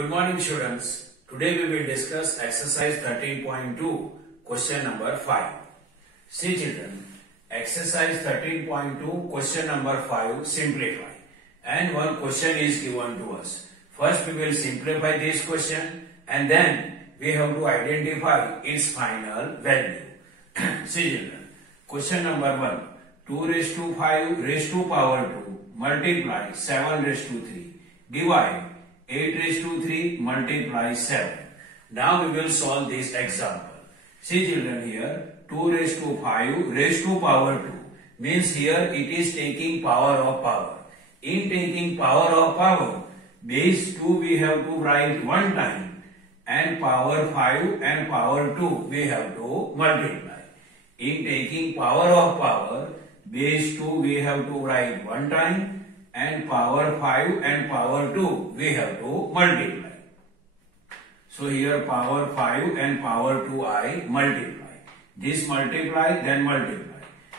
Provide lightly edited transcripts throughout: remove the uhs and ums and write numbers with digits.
Good morning, students. Today we will discuss exercise 13.2, question number 5. See children, exercise 13.2, question number 5, simplify. And one question is given to us. First we will simplify this question and then we have to identify its final value. See children, question number 1, 2 raised to 5 raised to power 2 multiply 7 raised to 3 divide 8 raised to 3 multiply 7. Now we will solve this example. See children, here 2 raised to 5 raised to power 2 means here it is taking power of power. In taking power of power, base 2 we have to write one time and power 5 and power 2 we have to multiply. In taking power of power, base 2 we have to write one time and power 5 and power 2 we have to multiply. So here power 5 and power 2 I multiply. This multiply, then multiply.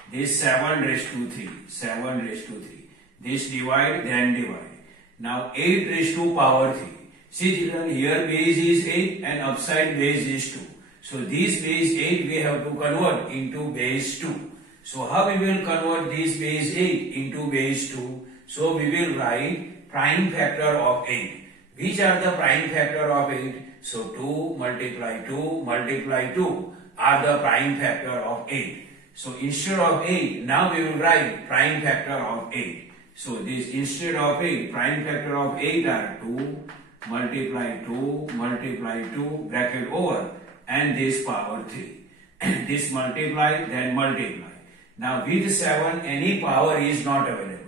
This 7 raised to 3, 7 raised to 3. This divide, then divide. Now 8 raised to power 3. See children, here base is 8 and upside base is 2. So this base 8 we have to convert into base 2. So how we will convert this base 8 into base 2? So we will write prime factor of 8. Which are the prime factor of 8? So 2 multiply 2 multiply 2 are the prime factor of 8. So instead of 8, now we will write prime factor of 8. So this instead of 8, prime factor of 8 are 2 multiply 2 bracket over and this power 3. This multiply, then multiply. Now with 7, any power is not available.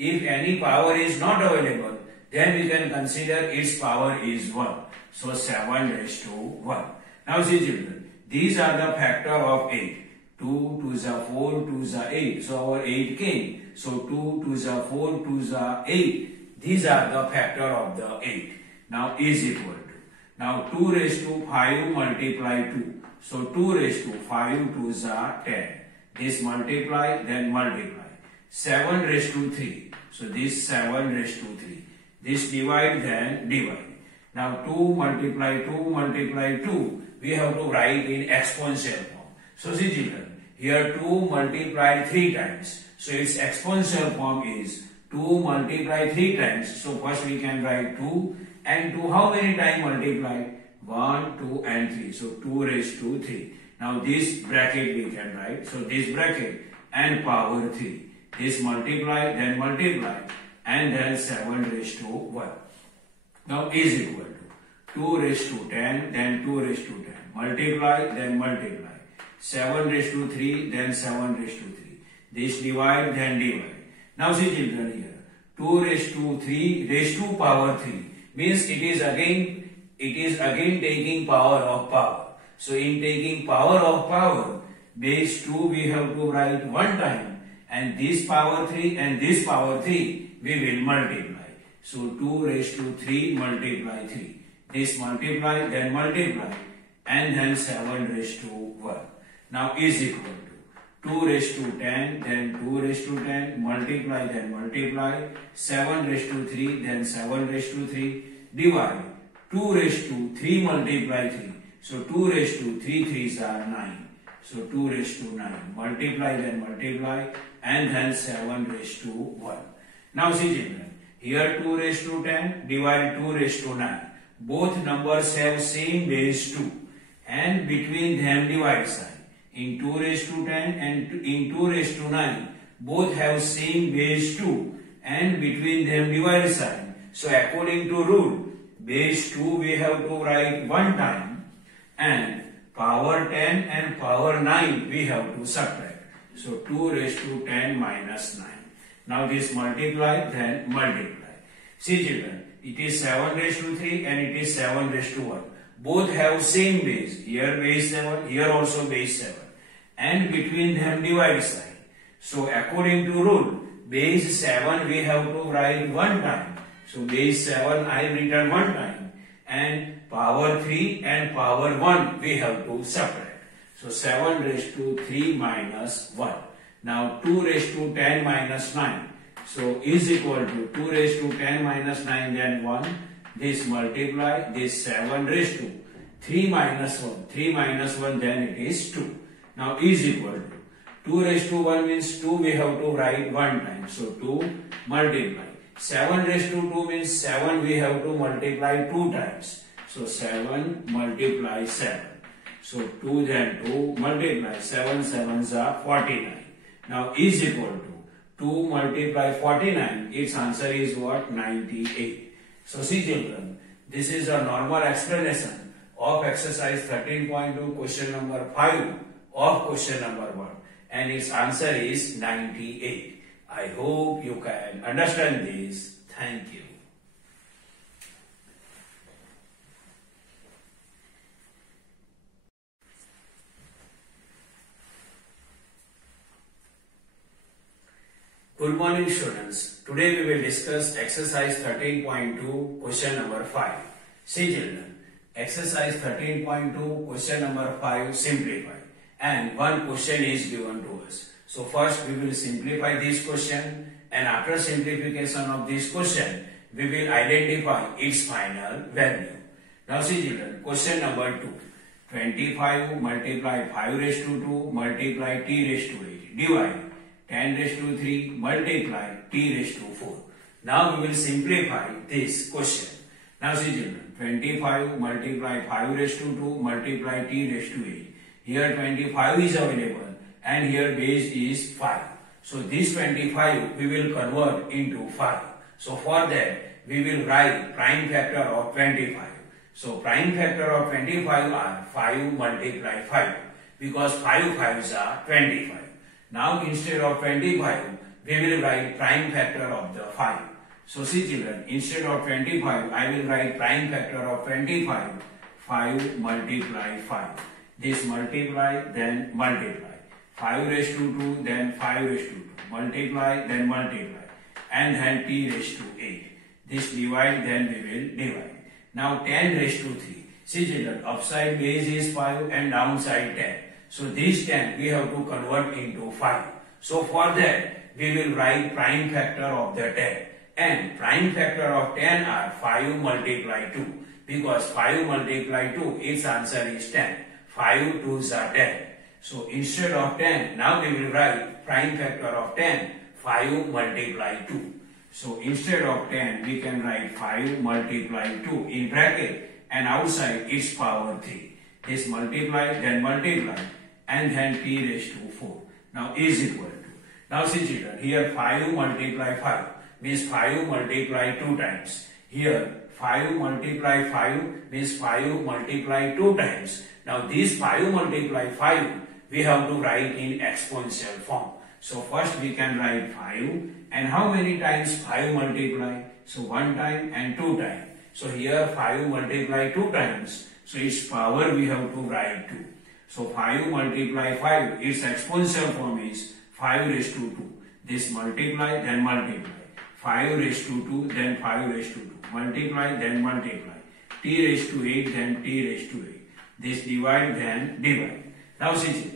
If any power is not available, then we can consider its power is 1. So 7 raised to 1. Now see children, these are the factor of 8. 2 to the 4 to the 8. So our 8 came. So 2 to the 4 to the 8. These are the factor of the 8. Now is equal to. Now 2 raised to 5 multiply 2. So 2 raised to 5 to the 10. This multiply, then multiply. 7 raised to 3. So this 7 raised to 3. This divide, then divide. Now 2 multiply 2, we have to write in exponential form. So see children, here 2 multiplied 3 times. So its exponential form is 2 multiplied 3 times. So first we can write 2 and 2 how many times multiplied? 1, 2 and 3. So 2 raised to 3. Now this bracket we can write. So this bracket and power 3. This multiply, then multiply and then 7 raised to 1. Now is equal to 2 raised to 10, then 2 raised to 10. Multiply, then multiply. 7 raised to 3, then 7 raised to 3. This divide, then divide. Now see children here. 2 raised to 3 raised to power 3 means it is again taking power of power. So in taking power of power, base 2 we have to write one time and this power 3 and this power 3 we will multiply. So 2 raised to 3 multiply 3. This multiply, then multiply and then 7 raised to 1. Now is equal to 2 raised to 10, then 2 raised to 10, multiply, then multiply, 7 raised to 3, then 7 raised to 3, divide, 2 raised to 3 multiply 3. So 2 raised to 3 3s are 9. So 2 raised to 9, multiply, then multiply and then 7 raised to 1. Now see children, here 2 raised to 10, divide 2 raised to 9. Both numbers have same base 2 and between them divide sign. In 2 raised to 10 and in 2 raised to 9, both have same base 2 and between them divide sign. So according to rule, base 2 we have to write one time and power 10 and power 9 we have to subtract. So 2 raised to 10 minus 9. Now this multiply, then multiply. See children, it is 7 raised to 3 and it is 7 raised to 1. Both have same base. Here base 7, here also base 7. And between them divide sign. So according to rule, base 7 we have to write one time. So base 7 I have written one time. And power 3 and power 1 we have to subtract. So 7 raised to 3 minus 1. Now 2 raised to 10 minus 9. So is equal to 2 raised to 10 minus 9 then 1. this multiply this 7 raised to 3 minus 1. 3 minus 1, then it is 2. Now is equal to 2 raised to 1 means 2 we have to write 1 time. So 2 multiply. 7 raised to 2 means 7 we have to multiply 2 times. So 7 multiply 7. So 2 then 2 multiply 7 7s are 49. Now is equal to 2 multiply 49. Its answer is what? 98. So see children, this is a normal explanation of exercise 13.2 question number 5 of question number 1, and its answer is 98. I hope you can understand this. Thank you. Good morning students. Today we will discuss exercise 13.2 question number 5. See children, exercise 13.2 question number 5 simplify, and one question is given to us. So first we will simplify this question, and after simplification of this question we will identify its final value. Now see children, question number 2. 25 multiply 5 raised to 2 multiply t raised to 8 divide 10 raised to 3 multiply t raised to 4. Now we will simplify this question. Now see children, 25 multiply 5 raised to 2 multiply t raised to 8. Here 25 is available and here base is 5. So this 25 we will convert into 5. So for that we will write prime factor of 25. So prime factor of 25 are 5 multiply 5, because 5 5s are 25. Now instead of 25, we will write prime factor of the 5. So see children, instead of 25, I will write prime factor of 25, 5 multiply 5. This multiply, then multiply. 5 raised to 2, then 5 raised to 2. Multiply, then multiply. And then t raised to 8. This divide, then we will divide. Now 10 raised to 3. See children, upside base is 5 and downside 10. So this 10 we have to convert into 5. So for that we will write prime factor of the 10. And prime factor of 10 are 5 multiply 2. Because 5 multiply 2, its answer is 10. 5 2s are 10. So instead of 10, now we will write prime factor of 10, 5 multiply 2. So instead of 10, we can write 5 multiply 2 in bracket, and outside its power 3. This multiply, then multiply, and then t raised to 4. Now is equal to. Now see children, here 5 multiply 5 means 5 multiply 2 times. Here 5 multiply 5 means 5 multiply 2 times. Now this 5 multiply 5 we have to write in exponential form. So first we can write 5, and how many times 5 multiply? So 1 time and 2 times. So here 5 multiply 2 times. So its power we have to write 2. So 5 multiply 5, its exponential form is 5 raised to 2. This multiply, then multiply. 5 raised to 2, then 5 raised to 2. Multiply, then multiply. T raised to 8, then t raised to 8. This divide, then divide. Now see children,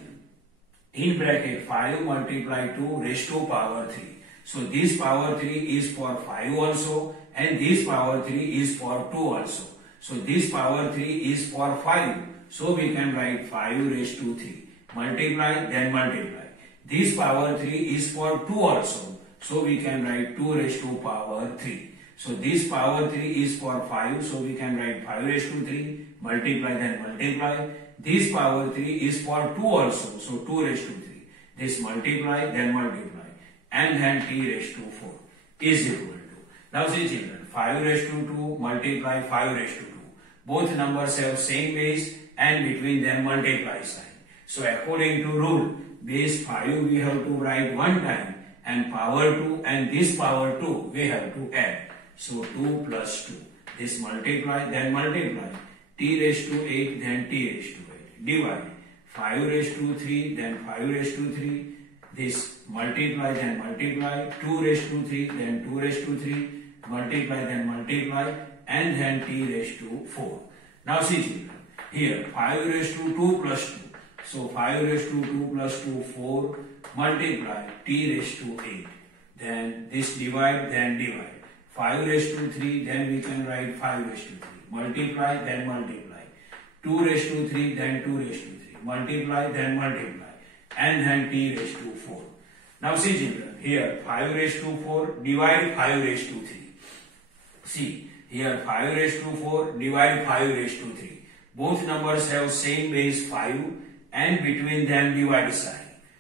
in bracket 5 multiply 2 raised to power 3. So this power 3 is for 5 also, and this power 3 is for 2 also. So this power 3 is for 5. So we can write 5 raised to 3. Multiply, then multiply. This power 3 is for 2 also. So we can write 2 raised to power 3. So this power 3 is for 5. So we can write 5 raised to 3. Multiply, then multiply. This power 3 is for 2 also. So 2 raised to 3. This multiply, then multiply. And then t raised to 4 is equal to. Now see children, 5 raised to 2 multiply 5 raised to 2. Both numbers have same base, and between them multiply sign. So according to rule, base 5 we have to write 1 time, and power 2 and this power 2 we have to add. So 2 plus 2. This multiply, then multiply. T raised to 8, then t raised to 8. Divide. 5 raised to 3, then 5 raised to 3. This multiply, then multiply. 2 raised to 3, then 2 raised to 3. Multiply, then multiply. And then t raised to 4. Now see children, here 5 raised to 2 plus 2. So 5 raised to 2 plus 2, 4. Multiply t raised to 8. Then this divide, then divide. 5 raised to 3, then we can write 5 raised to 3. Multiply, then multiply. 2 raised to 3, then 2 raised to 3. Multiply, then multiply. And then t raised to 4. Now see children, here 5 raised to 4, divide 5 raised to 3. See, here 5 raised to 4, divide 5 raised to 3. Both numbers have same base 5 and between them divide sign.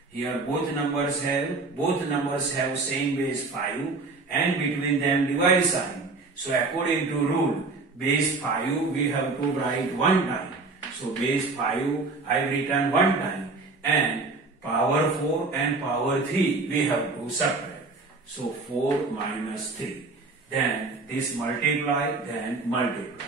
Here both numbers have same base 5 and between them divide sign. So according to rule, base 5 we have to write one time. So base 5 I have written one time, and power 4 and power 3 we have to subtract. So 4 minus 3. Then this multiply, then multiply.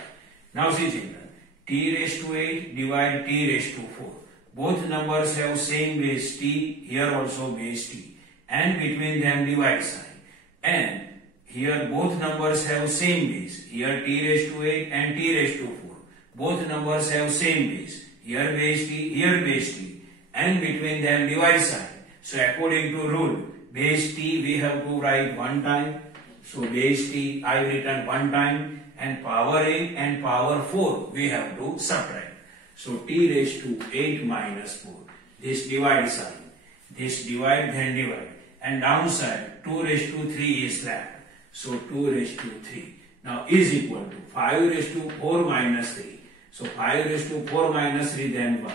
Now see children, t raised to 8 divide t raised to 4. Both numbers have same base t, here also base t, and between them divide sign. And here both numbers have same base, here t raised to 8 and t raised to 4. Both numbers have same base, here base t, here base t, and between them divide sign. So according to rule, base t we have to write one time. So base t I written one time, and power 8 and power 4 we have to subtract. So t raised to 8 minus 4. This divide sign. This divide, then divide. And downside 2 raised to 3 is left. So 2 raised to 3. Now is equal to 5 raised to 4 minus 3. So 5 raised to 4 minus 3, then 1.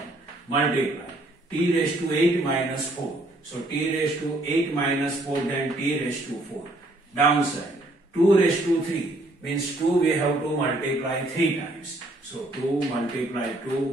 Multiply. T raised to 8 minus 4. So t raised to 8 minus 4, then t raised to 4. Downside 2 raised to 3 means 2 we have to multiply 3 times. So 2 multiply 2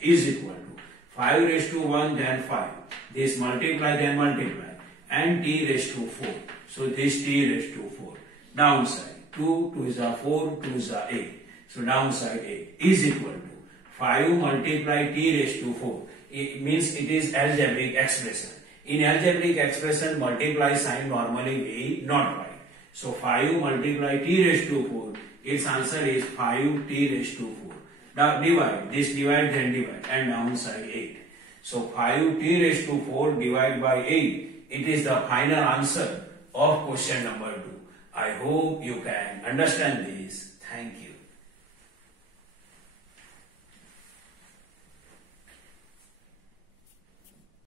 is equal to 5 raised to 1, then 5. This multiply, then multiply, and t raised to 4. So this t raised to 4. Downside 2 is a 4, 2 is a 8. So downside 8 is equal to 5 multiply t raised to 4. It means it is algebraic expression. In algebraic expression, multiply sign normally we not write. So 5 multiply t raised to 4. Its answer is 5 t raised to 4. Now divide. This divide, then divide, and downside 8. So 5 t raised to 4 divided by 8. It is the final answer of question number 2. I hope you can understand this. Thank you.